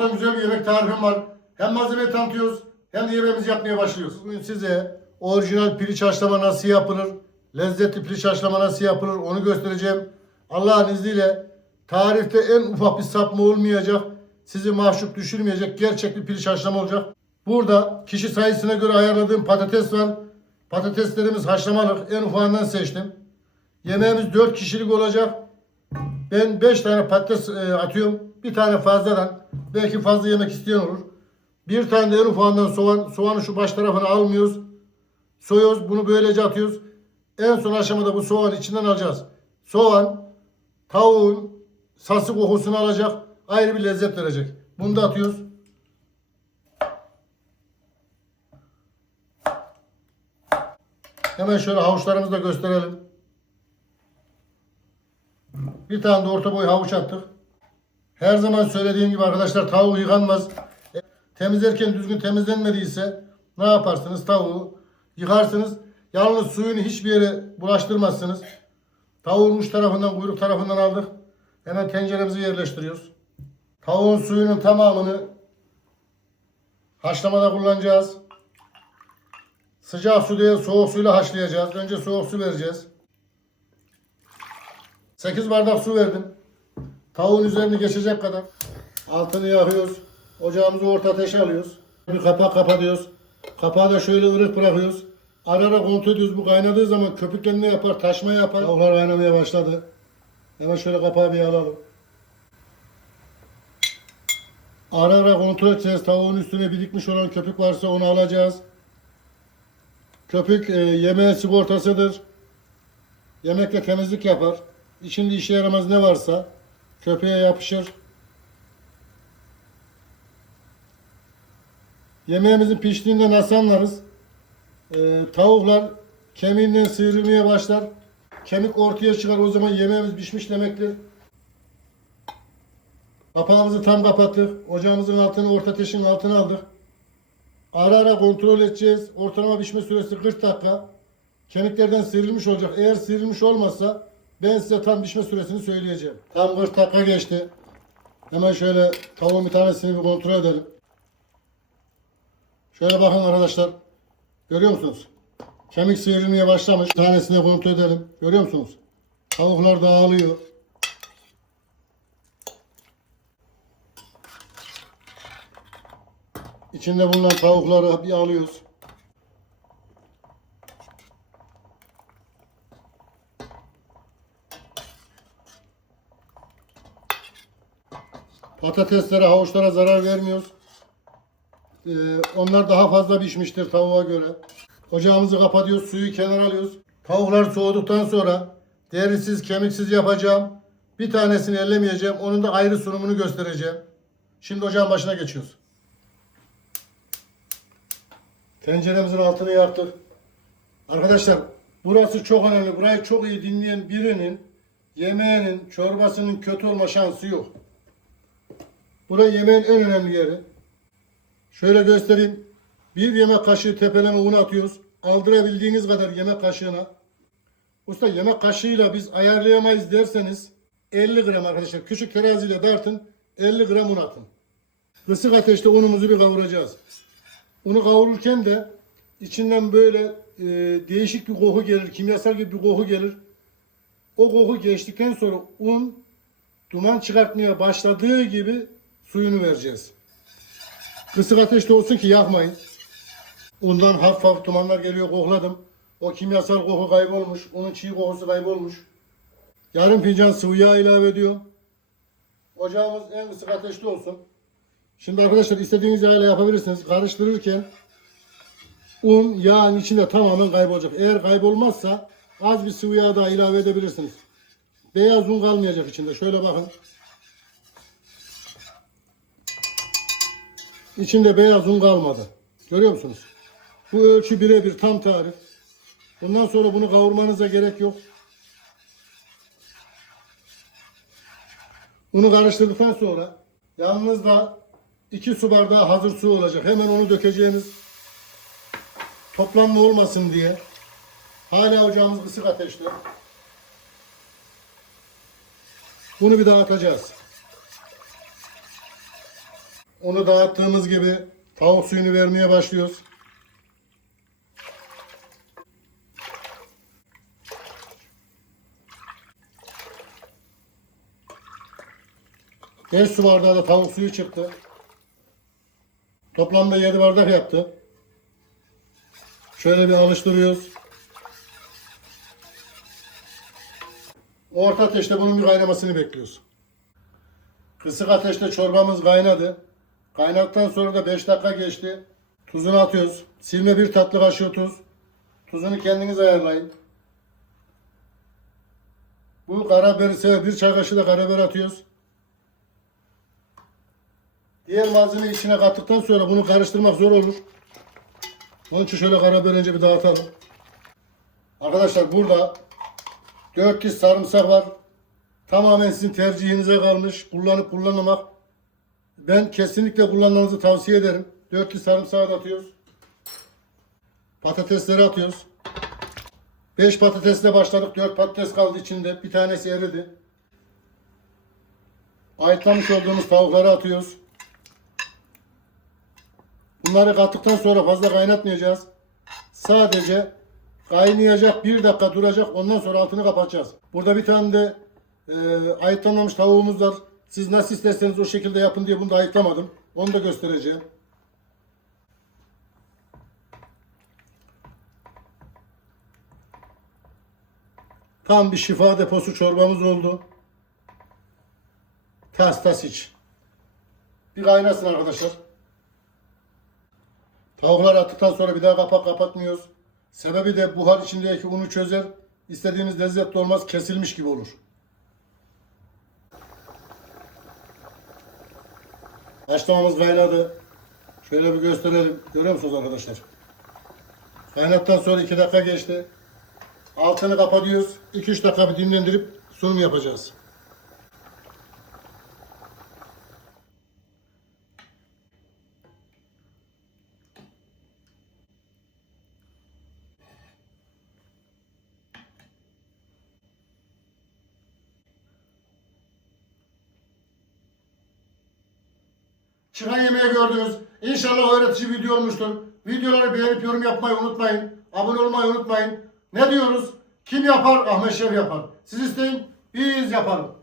Tavuktan güzel bir yemek tarifim var. Hem malzemeyi tanıtıyoruz hem de yemeğimizi yapmaya başlıyoruz. Bugün size orijinal piliç haşlama nasıl yapılır, lezzetli piliç haşlama nasıl yapılır onu göstereceğim. Allah'ın izniyle tarifte en ufak bir sapma olmayacak. Sizi mahcup düşürmeyecek gerçek bir piliç haşlama olacak. Burada kişi sayısına göre ayarladığım patates var. Patateslerimiz haşlamalık. En ufağından seçtim. Yemeğimiz 4 kişilik olacak. Ben 5 tane patates e, atıyorum. Bir tane fazladan. Belki fazla yemek isteyen olur. Bir tane de en ufağından soğan. Soğanı şu baş tarafını almıyoruz. Soyuyoruz. Bunu böylece atıyoruz. En son aşamada bu soğanı içinden alacağız. Soğan tavuğun sası kokusunu alacak. Ayrı bir lezzet verecek. Bunu da atıyoruz. Hemen şöyle havuçlarımızı da gösterelim. Bir tane de orta boy havuç attık. Her zaman söylediğim gibi arkadaşlar tavuk yıkanmaz. E, Temizlerken düzgün temizlenmediyse ne yaparsınız? Tavuğu yıkarsınız. Yalnız suyunu hiçbir yere bulaştırmazsınız. Tavuğun uç tarafından, kuyruk tarafından aldık. Hemen tenceremizi yerleştiriyoruz. Tavuğun suyunun tamamını haşlamada kullanacağız. Sıcak su değil, soğuk suyla haşlayacağız. Önce soğuk su vereceğiz. 8 bardak su verdim. Tavuğun üzerini geçecek kadar. Altını yakıyoruz. Ocağımızı orta ateşe alıyoruz. Bir kapak kapatıyoruz. Kapağı da şöyle ırık bırakıyoruz. Ara ara kontrol ediyoruz. Bu kaynadığı zaman köpüklerini yapar, taşma yapar. Tavuklar kaynamaya başladı. Hemen şöyle kapağı bir alalım. Ara ara kontrol edeceğiz. Tavuğun üstüne birikmiş olan köpük varsa onu alacağız. Köpük e, yemeğin sigortasıdır. Yemekle temizlik yapar. İçinde işe yaramaz ne varsa köpeğe yapışır. Yemeğimizin piştiğinde nasıl anlarız? E, tavuklar kemiğinden sıyrılmaya başlar. Kemik ortaya çıkar o zaman yemeğimiz pişmiş demektir. Kapağımızı tam kapattık. Ocağımızın altını orta ateşin altına aldık. Ara ara kontrol edeceğiz. Ortalama pişme süresi 40 dakika. Kemiklerden sıyrılmış olacak. Eğer sıyrılmış olmazsa ben size tam pişme süresini söyleyeceğim. Tam 40 dakika geçti. Hemen şöyle tavuğun bir tanesini bir kontrol edelim. Şöyle bakın arkadaşlar. Görüyor musunuz? Kemik sıyrılmaya başlamış. Bir tanesini kontrol edelim. Görüyor musunuz? Tavuklar dağılıyor. İçinde bulunan tavukları bir alıyoruz. Patateslere, havuçlara zarar vermiyoruz. Ee, onlar daha fazla pişmiştir tavuğa göre. Ocağımızı kapatıyoruz, suyu kenara alıyoruz. Tavuklar soğuduktan sonra derisiz, kemiksiz yapacağım. Bir tanesini ellemeyeceğim. Onun da ayrı sunumunu göstereceğim. Şimdi ocağın başına geçiyoruz. Tenceremizin altını yaktık. Arkadaşlar burası çok önemli. Burayı çok iyi dinleyen birinin yemeğinin, çorbasının kötü olma şansı yok. Burası yemeğin en önemli yeri. Şöyle göstereyim. Bir yemek kaşığı tepeleme un atıyoruz. Aldırabildiğiniz kadar yemek kaşığına. Usta yemek kaşığıyla biz ayarlayamayız derseniz 50 gram arkadaşlar. Küçük teraziyle dartın. 50 gram un atın. Kısık ateşte unumuzu bir kavuracağız. Unu kavururken de içinden böyle e, değişik bir koku gelir. Kimyasal gibi bir koku gelir. O koku geçtikten sonra un duman çıkartmaya başladığı gibi suyunu vereceğiz. Kısık ateşte olsun ki yakmayın. Undan hafif hafif dumanlar geliyor kokladım. O kimyasal koku kaybolmuş. Onun çiğ kokusu kaybolmuş. Yarım fincan sıvı yağ ilave ediyor. Ocağımız en kısık ateşte olsun. Şimdi arkadaşlar istediğiniz yağla yapabilirsiniz. Karıştırırken un yağın içinde tamamen kaybolacak. Eğer kaybolmazsa az bir sıvı yağ daha ilave edebilirsiniz. Beyaz un kalmayacak içinde. Şöyle bakın. İçinde beyaz un kalmadı. Görüyor musunuz? Bu ölçü birebir tam tarif. Bundan sonra bunu kavurmanıza gerek yok. Unu karıştırdıktan sonra yanınızda 2 su bardağı hazır su olacak. Hemen onu dökeceğiniz toplanma olmasın diye. Hala ocağımız kısık ateşte. Bunu bir daha atacağız. Onu dağıttığımız gibi tavuk suyunu vermeye başlıyoruz. Beş su bardağı da tavuk suyu çıktı. Toplamda 7 bardak yaptı. Şöyle bir alıştırıyoruz. Orta ateşte bunun bir kaynamasını bekliyoruz. Kısık ateşte çorbamız kaynadı. Kaynattıktan sonra da 5 dakika geçti. Tuzunu atıyoruz. Silme bir tatlı kaşığı tuz. Tuzunu kendiniz ayarlayın. Bu karabiberi sever. Bir çay kaşığı da karabiber atıyoruz. Diğer malzemeyi içine kattıktan sonra bunu karıştırmak zor olur. Onun için şöyle karabiber önce bir dağıtalım. Arkadaşlar burada 4 diş sarımsak var. Tamamen sizin tercihinize kalmış. Kullanıp kullanmamak. Ben kesinlikle kullanmanızı tavsiye ederim. 4 diş sarımsağı da atıyoruz. Patatesleri atıyoruz. 5 patatesle başladık. 4 patates kaldı içinde. Bir tanesi eridi. Ayıtlamış olduğumuz tavukları atıyoruz. Bunları kattıktan sonra fazla kaynatmayacağız. Sadece kaynayacak bir dakika duracak ondan sonra altını kapatacağız. Burada bir tane de e, ayıklanmamış tavuğumuz var. Siz nasıl isterseniz o şekilde yapın diye bunu da ayıklamadım. Onu da göstereceğim. Tam bir şifa deposu çorbamız oldu. Tas tas iç. Bir kaynasın arkadaşlar. Tavuklar attıktan sonra bir daha kapak kapatmıyoruz. Sebebi de buhar içindeki unu çözer. İstediğiniz lezzetli olmaz, kesilmiş gibi olur. Haşlamamız kaynadı. Şöyle bir gösterelim. Görüyor musunuz arkadaşlar? Kaynattan sonra 2 dakika geçti. Altını kapatıyoruz. 2-3 dakika bir dinlendirip sunum yapacağız. Çıkan yemeği gördünüz. İnşallah öğretici video olmuştur. Videoları beğenip yorum yapmayı unutmayın. Abone olmayı unutmayın. Ne diyoruz? Kim yapar? Ahmet Şef yapar. Siz isteyin, biz yapalım.